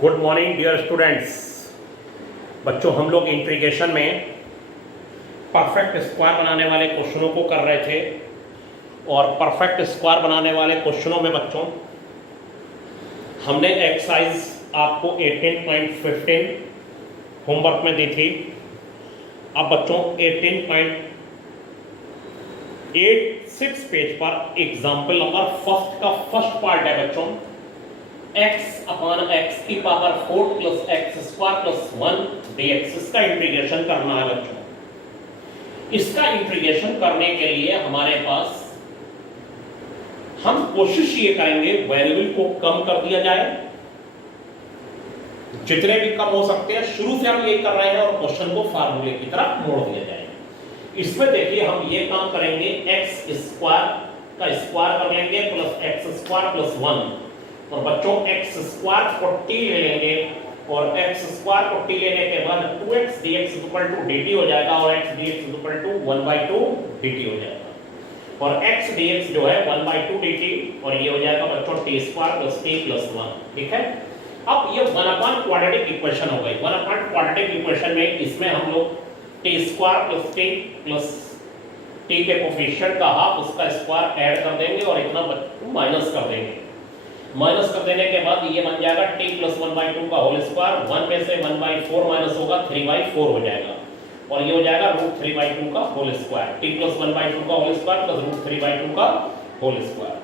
Good morning dear students. बच्चों, हम लोग इंटीग्रेशन में परफेक्ट स्क्वायर बनाने वाले क्वेश्चनों को कर रहे थे और परफेक्ट स्क्वायर बनाने वाले क्वेश्चनों में बच्चों हमने एक्सरसाइज आपको 18.15 होमवर्क में दी थी। अब बच्चों 18.86 पेज पर एग्जाम्पल नंबर फर्स्ट का फर्स्ट पार्ट है बच्चों, x अपॉन एक्स की power 4 plus x square plus 1 dx। इसका इंटीग्रेशन करना है बच्चों। इसका इंटीग्रेशन करने के लिए हमारे पास हम कोशिश ये करेंगे वेरिएबल को कम कर दिया जाए, जितने भी कम हो सकते हैं। शुरू से हम यही कर रहे हैं और क्वेश्चन को फार्मूले की तरफ मोड़ दिया जाए। इसमें देखिए हम ये काम करेंगे, एक्स स्क्वायर का स्क्वायर कर लेंगे प्लस एक्स स्क्वायर प्लस 1, और बच्चों एक्स स्क्वायर को t ले लेंगे और एक्स स्क्वायर को t लेने के बाद 2x dx dt हो जाएगा और x dx 1/2 dt हो जाएगा, और x dx जो है 1/2 dt और ये हो जाएगा बच्चों t square plus t plus 1। ठीक है, अब ये 1 क्वाड्रेटिक इक्वेशन हो गई। 1 क्वाड्रेटिक इक्वेशन में इसमें हम लोग t square plus t plus t के कोफिशिएंट का हाफ उसका स्क्वायर ऐड कर देंगे और इतना माइनस कर देंगे। माइनस कर देने के बाद ये बन जाएगा t प्लस 1/2 का होल स्क्वायर। 1 में से 1/4 माइनस होगा 3/4 हो जाएगा और ये हो जाएगा √3/2 का होल स्क्वायर। t प्लस 1/2 का होल स्क्वायर प्लस √3/2 का होल स्क्वायर,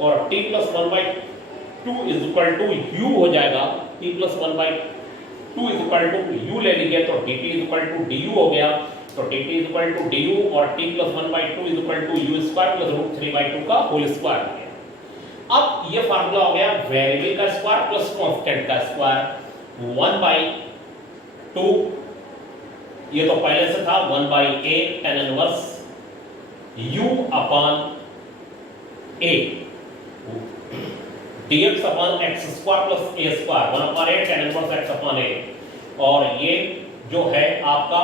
और t plus 1/2 is equal to u हो जाएगा। t plus 1/2 is equal to u ले लीजिए तो dt is equal to du हो गया, तो dt is equal to du और t plus 1/2 is equal to u square plus √3/2 का होल स्क्वायर। अब ये फार्मूला हो गया वेरिएबल का स्क्वायर प्लस कांस्टेंट का स्क्वायर 1/2। ये तो पहले से था 1/a tan inverse u upon a dx upon x square plus a square 1/a tan inverse x upon a, और ये जो है आपका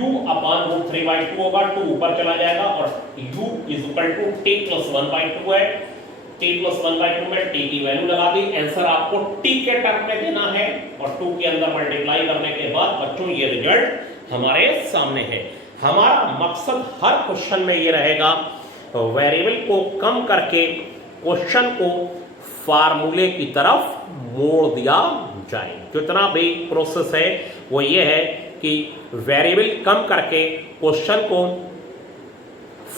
u अपॉन √3/2 होगा, 2 ऊपर चला जाएगा और u is equal to t plus 1/2 है। t प्लस 1/2 में t की वैल्यू लगा दी। आंसर आपको t के टर्म में देना है और 2 के अंदर मल्टीप्लाई करने के बाद बच्चों ये रिजल्ट हमारे सामने है। हमारा मकसद हर क्वेश्चन में ये रहेगा वेरिएबल को कम करके क्वेश्चन को फार्मूले की तरफ मोड़ दिया जाए। जितना भी प्रोसेस है वो ये है कि वेरिएबल कम करके क्वेश्चन को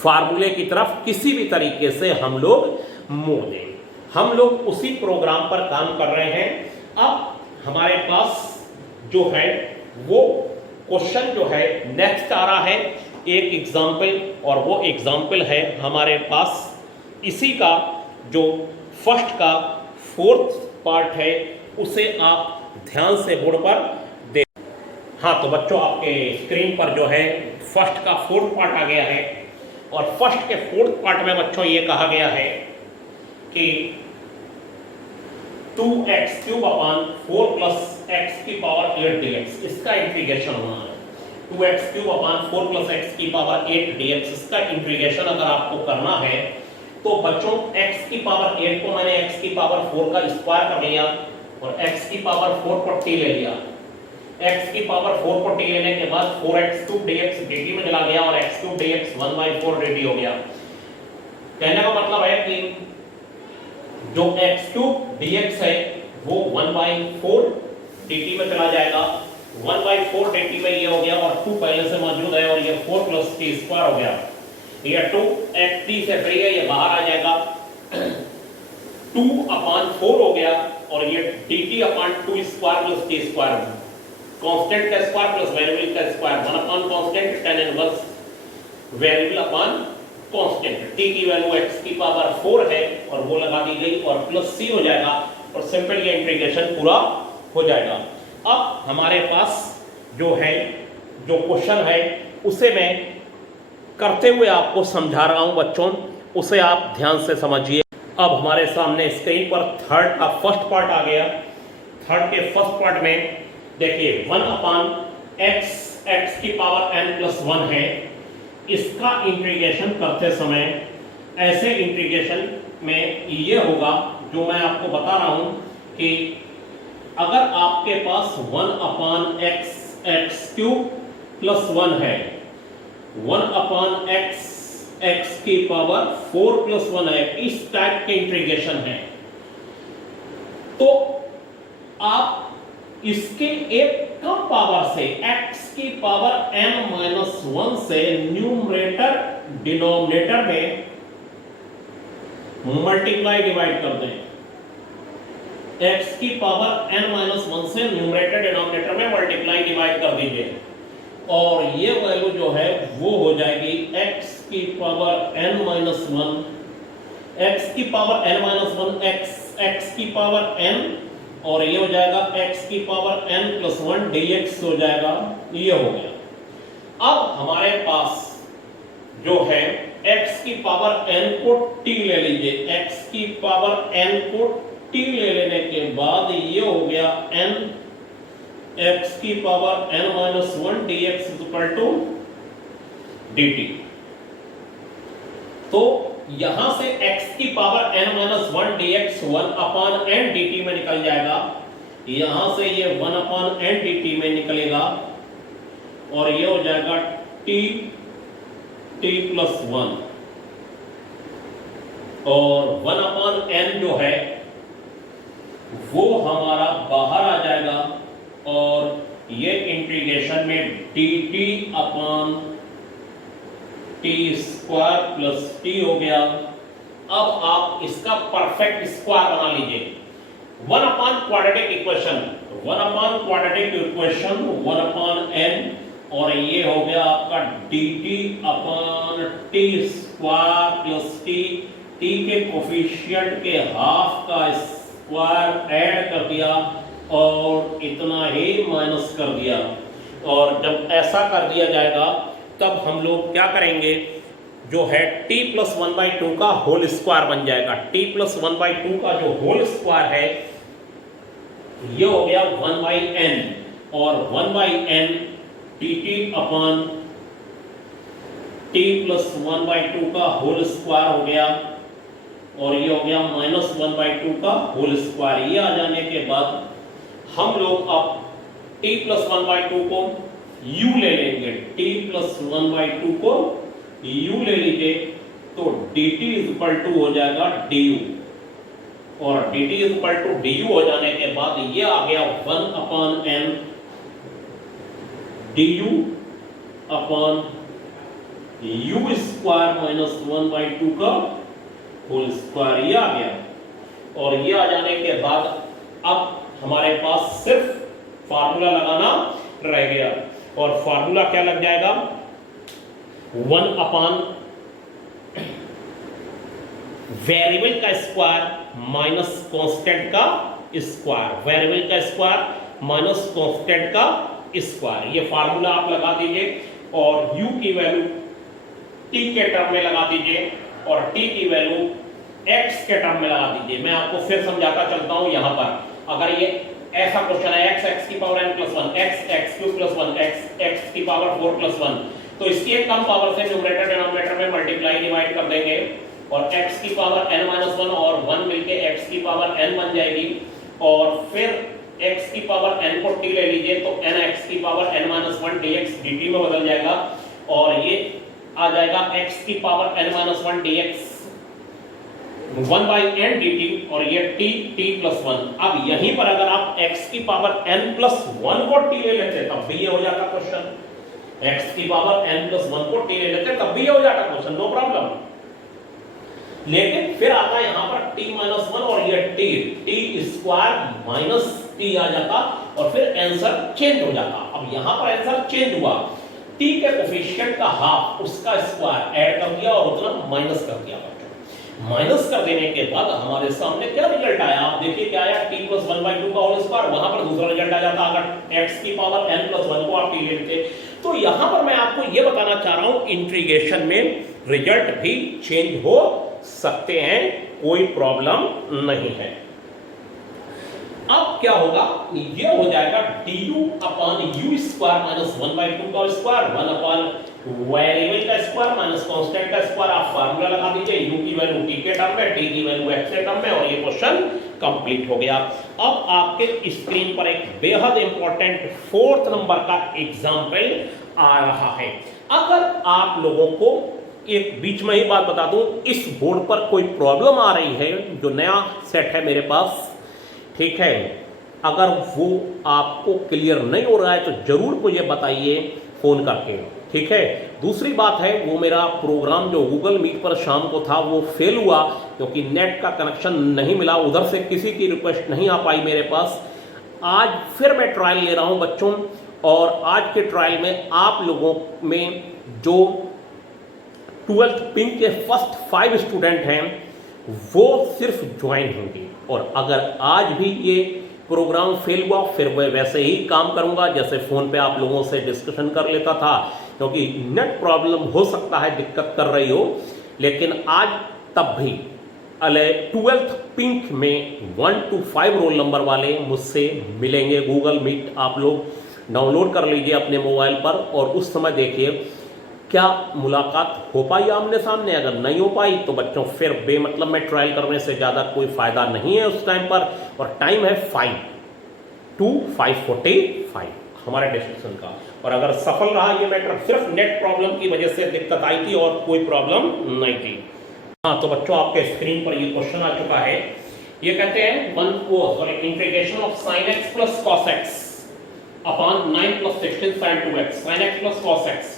फार्मूले की तरफ किसी भी तरीके से हम लोग मोड़ दें। हम लोग उसी प्रोग्राम पर काम कर रहे हैं। अब हमारे पास जो है वो क्वेश्चन जो है नेक्स्ट आ रहा है एक एग्जाम्पल, और वो एग्जाम्पल है हमारे पास इसी का जो फर्स्ट का 4th पार्ट है, उसे आप ध्यान से बोर्ड पर देख। हाँ, तो बच्चों आपके स्क्रीन पर जो है फर्स्ट का 4th पार्ट आ गया है, और फर्स्ट के 4th पार्ट में बच्चों ये कहा गया है कि 2x³ अपॉन 4 प्लस x की पावर 8 dx, इसका इंटीग्रेशन होना है। 2x³ अपॉन 4 प्लस x की पावर 8 dx, इसका इंटीग्रेशन अगर आपको करना है तो बच्चों x की पावर 8 को मैंने x की पावर 4 का स्क्वायर कर लिया और x की पावर 4 को t ले लिया। x की पावर 4 को t लेने के बाद 4x³ dx dt में चला गया और x³ dx 1/4 dt हो गया। कहने का मतलब है कि जो x³ dx है वो 1/4 dt में चला जाएगा। 1/4 dt में ये हो गया और 2 पहले से मौजूद है और ये 4 प्लस t स्क्वायर हो गया। ये 2 t से फ्री है, ये बाहर आ जाएगा। 2/4 हो गया और ये dt upon 2 square plus t square, constant का स्क्वायर प्लस वेरिएबल का square, 1 upon constant tan inverse variable upon constant. t की वैल्यू x की पावर 4 है और वो लगा दी गई और प्लस c हो जाएगा और सिंपल ये इंटीग्रेशन पूरा हो जाएगा। अब हमारे पास जो है जो क्वेश्चन है उसे मैं करते हुए आपको समझा रहा हूं बच्चों, उसे आप ध्यान से समझिए। अब हमारे सामने स्क्रीन पर 3rd का फर्स्ट पार्ट आ गया। 3rd के फर्स्ट पार्ट में देखिए 1/x की पावर n प्लस 1 है। इसका इंटीग्रेशन करते समय ऐसे इंटीग्रेशन में ये होगा जो मैं आपको बता रहा हूं कि अगर आपके पास 1 अपान एक्स एक्स क्यूब प्लस 1 है, 1 अपान एक्स एक्स की पावर 4 प्लस 1 है, इस टाइप के इंटीग्रेशन है, तो आप इसके एक कम पावर से x की पावर n-1 से न्यूमरेटर डिनोमिनेटर में मल्टीप्लाई डिवाइड कर दें। x की पावर n-1 से न्यूमरेटर डिनोमिनेटर में मल्टीप्लाई डिवाइड कर दीजिए, और ये वैल्यू जो है वो हो जाएगी x की पावर n-1, x की पावर n-1 x की पावर n, और ये हो जाएगा x की पावर n+1 dx हो जाएगा, ये हो गया। अब हमारे पास जो है x की पावर n को t ले लीजिए, x की पावर n को t ले लेने के बाद ये हो गया n x की पावर n-1 dx dt। तो यहां से x की पावर n-1 dx 1 अपान n dt में निकल जाएगा, यहां से ये 1 अपान n dt में निकलेगा, और ये हो जाएगा t+1, और 1 अपान n जो है वो हमारा बाहर आ जाएगा, और ये इंटीग्रेशन में dt अपान t² प्लस t हो गया। अब आप इसका परफेक्ट स्क्वायर बना लीजिए। 1 अपान क्वाड्रेटिक इक्वेशन 1 अपान n, और ये हो गया आपका dt अपान t² प्लस t, t के कोफिशिएंट के हाफ का स्क्वायर ऐड कर दिया और इतना ही माइनस कर दिया। और जब ऐसा कर दिया जाएगा तब हम लोग क्या करेंगे, जो है t+1/2 का होल स्क्वायर बन जाएगा। t+1/2 का जो होल स्क्वायर है ये हो गया 1/n, और 1/n dt अपान t+1/2 का होल स्क्वायर हो गया, और ये हो गया -1/2 का होल स्क्वायर। ये आ जाने के बाद हम लोग अब t+1/2 को u ले लेंगे, t+1/2 को u ले लीजिए, तो dt हो जाएगा du, और dt du हो जाने के बाद ये आ गया 1 अपान n du अपान u स्क्वायर माइनस 1/2 का होल स्क्वायर, ये आ गया। और ये आ जाने के बाद अब हमारे पास सिर्फ फार्मूला लगाना रह गया, और फार्मूला क्या लग जाएगा, 1 अपान वेरिएबल का स्क्वायर माइनस कांस्टेंट का स्क्वायर, वेरिएबल का स्क्वायर माइनस कांस्टेंट का स्क्वायर, ये फार्मूला आप लगा दीजिए, और u की वैल्यू t के टर्म में लगा दीजिए, और t की वैल्यू x के टर्म में लगा दीजिए। मैं आपको फिर समझाता चलता हूं। यहां पर अगर ये ऐसा क्वेश्चन है x की power n+1 x cube plus 1 x की पावर 4 प्लस 1, तो इसकी एक कम पावर से न्यूमरेटर डिनोमिनेटर में मल्टीप्लाई डिवाइड कर देंगे, और x की पावर n-1 और 1 मिलके x की पावर n बन जाएगी, और फिर x की पावर n को t ले लीजिए, तो n x की पावर n-1 dx dt में बदल जाएगा, और ये आ जाएगा x की power n-1 dx 1/n dt, और ये t+1। अब यहीं पर अगर आप x की पावर n+1 को t ले लेते तब भी ये हो जाता क्वेश्चन, x की पावर n+1 को t ले लेते तब भी ये हो जाता क्वेश्चन, नो प्रॉब्लम। लेकिन फिर आता यहां पर t-1 और ये t² माइनस t आ जाता, और फिर आंसर चेंज हो जाता। अब यहां पर आंसर चेंज हुआ, t के कोफिशिएंट का हाफ उसका स्क्वायर ऐड कर दिया और उतना माइनस कर दिया। माइनस कर देने के बाद हमारे सामने क्या रिजल्ट आया, आप देखिए क्या आया, t+1/2 का होल स्क्वायर, वहां पर दूसरा रिजल्ट आ जाता अगर x की पावर n+1 को आप t लेते। तो यहां पर मैं आपको यह बताना चाह रहा हूं, इंटीग्रेशन में रिजल्ट भी चेंज हो सकते हैं, कोई प्रॉब्लम नहीं है। अब क्या होगा, ये हो जाएगा du अपान u स्क्वायर माइनस 1/2 का स्क्वायर, 1 अपान वेरिएबल का स्क्वायर माइनस कांस्टेंट का स्क्वायर। आप फार्मूला लगा दीजिए, u की वैल्यू t के टर्म में, t की वैल्यू x के टर्म में, और ये क्वेश्चन कंप्लीट हो गया। अब आपके स्क्रीन पर एक बेहद इंपॉर्टेंट 4th नंबर का एग्जाम्पल आ रहा है। अगर आप लोगों को एक बीच में ही बात बता दूं, इस बोर्ड पर कोई प्रॉब्लम आ रही है, जो नया सेट है मेरे पास, ठीक है, अगर वो आपको क्लियर नहीं हो रहा है तो जरूर मुझे बताइए फोन करके, ठीक है। दूसरी बात है, वो मेरा प्रोग्राम जो गूगल मीट पर शाम को था वो फेल हुआ क्योंकि नेट का कनेक्शन नहीं मिला, उधर से किसी की रिक्वेस्ट नहीं आ पाई मेरे पास। आज फिर मैं ट्रायल ले रहा हूं बच्चों, और आज के ट्रायल में आप लोगों में जो 12th पिंक के फर्स्ट 5 स्टूडेंट हैं वो सिर्फ ज्वाइन होंगे, और अगर आज भी ये प्रोग्राम फेल हुआ फिर मैं वैसे ही काम करूंगा जैसे फोन पे आप लोगों से डिस्कशन कर लेता था, क्योंकि नेट प्रॉब्लम हो सकता है दिक्कत कर रही हो। लेकिन आज तब भी 12th पिंक में 1 to 5 रोल नंबर वाले मुझसे मिलेंगे। गूगल मीट आप लोग डाउनलोड कर लीजिए अपने मोबाइल पर, और उस समय देखिए क्या मुलाकात हो पाई आमने सामने। अगर नहीं हो पाई तो बच्चों फिर बेमतलब में ट्रायल करने से ज़्यादा कोई फायदा नहीं है उस टाइम पर, और टाइम है 5 to 5:45 हमारे डिस्कशन का। और अगर सफल रहा ये मैटर, सिर्फ नेट प्रॉब्लम की वजह से दिक्कत आई थी और कोई प्रॉब्लम नहीं थी। हाँ, तो बच्चों आपके स्क्रीन पर ये क्वेश्चन आ चुका है। ये कहते हैं integration of sin x plus cos x upon 9 + 16 sin 2x, sin x plus cos x।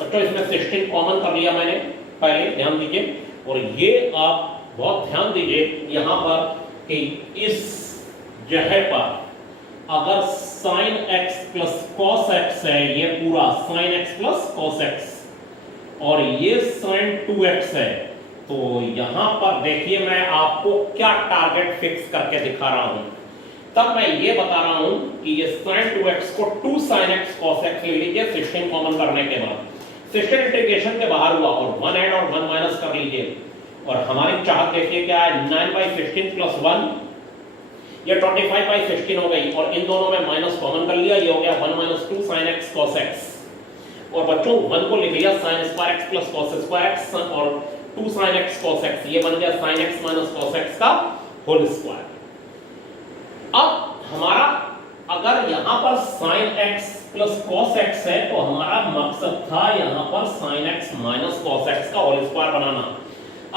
बच्चों इसमें 16 कॉमन कर लिया मैंने, पहले ध्यान दीजिए, और ये आप बहुत ध्यान दीजिए यहाँ पर कि इस जगह पर अगर sin x plus cos x है, ये पूरा sin x plus cos x, और ये sin 2x है, तो यहां पर देखिए मैं आपको क्या टारगेट फिक्स करके दिखा रहा हूं। तब मैं ये बता रहा हूं कि ये sin 2x को 2 sin x cos x ले लीजिए 16 कॉमन करने के बाद। 16 इंटीग्रेशन के बाहर हुआ और 1 ऐड और 1 माइनस कर लीजिए, और हमारी चाहत देखिए क्या है, 9/16 प्लस 1, ये 25/16 हो गई, और इन दोनों में माइनस कॉमन कर लिया, ये हो गया 1 - 2 sin x cos x। और बच्चों 1 को लिख लिया sin square x plus cos square x, और 2 sin x cos x, ये बन गया sin x minus cos x का होल स्क्वायर। अब हमारा अगर यहां पर sin x plus cos x है तो हमारा मकसद था यहां पर sin x minus cos x का होल स्क्वायर बनाना।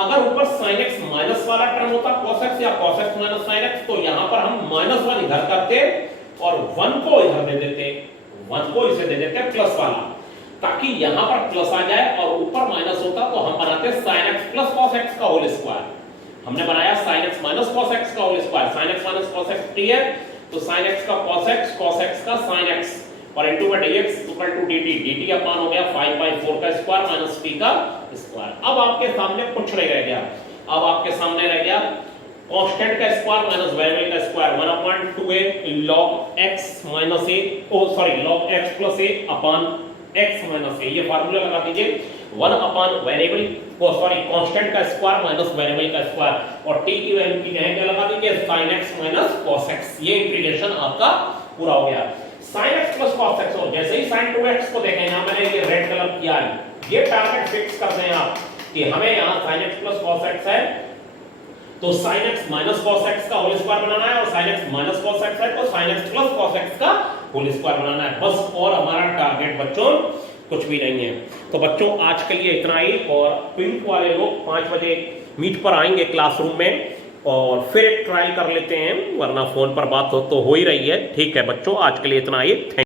अगर ऊपर sin x माइनस वाला टर्म होता cos x या cos x minus sin x, तो यहां पर हम -1 इधर करते और 1 को इधर दे देते, 1 को इसे दे देते प्लस वाला, ताकि यहां पर प्लस आ जाए और ऊपर माइनस होता तो हम बनाते sin x plus cos x का होल स्क्वायर। हमने बनाया sin x minus cos x का whole square, sin x minus cos x t है, तो sin x का cos x का sin x, और इनटू में dx equal to dt, dt upon हो गया 5/4 का स्क्वायर माइनस t का स्क्वायर। अब आपके सामने कुछ नहीं रह गया, अब आपके सामने रह गया कांस्टेंट का स्क्वायर माइनस वेरिएबल का square, 1/2a log x minus a, log x plus a upon x minus a, ये फार्मूला लगा दीजिए। 1 अपॉन वेरिएबल कांस्टेंट का स्क्वायर माइनस वेरिएबल का स्क्वायर, और t की वैल्यू की जगह क्या लगा दीजिए sin x minus cos x। ये इंटीग्रेशन आपका पूरा हो गया। sin x plus cos x, और जैसे ही sin 2x को देखें, यहां मैंने ये रेड कलर किया है, ये टारगेट फिक्स कर दें आप कि हमें यहां sin x plus cos x है तो sin x minus cos x का होल स्क्वायर बनाना है, और sin x minus cos x है तो sin x plus cos x का होल स्क्वायर बनाना है, बस। और हमारा टारगेट बच्चों कुछ भी नहीं है। तो बच्चों आज के लिए इतना ही, और पिंक वाले लोग 5 बजे मीट पर आएंगे क्लासरूम में, और फिर एक ट्रायल कर लेते हैं, वरना फोन पर बात तो हो ही रही है। ठीक है बच्चों, आज के लिए इतना ही।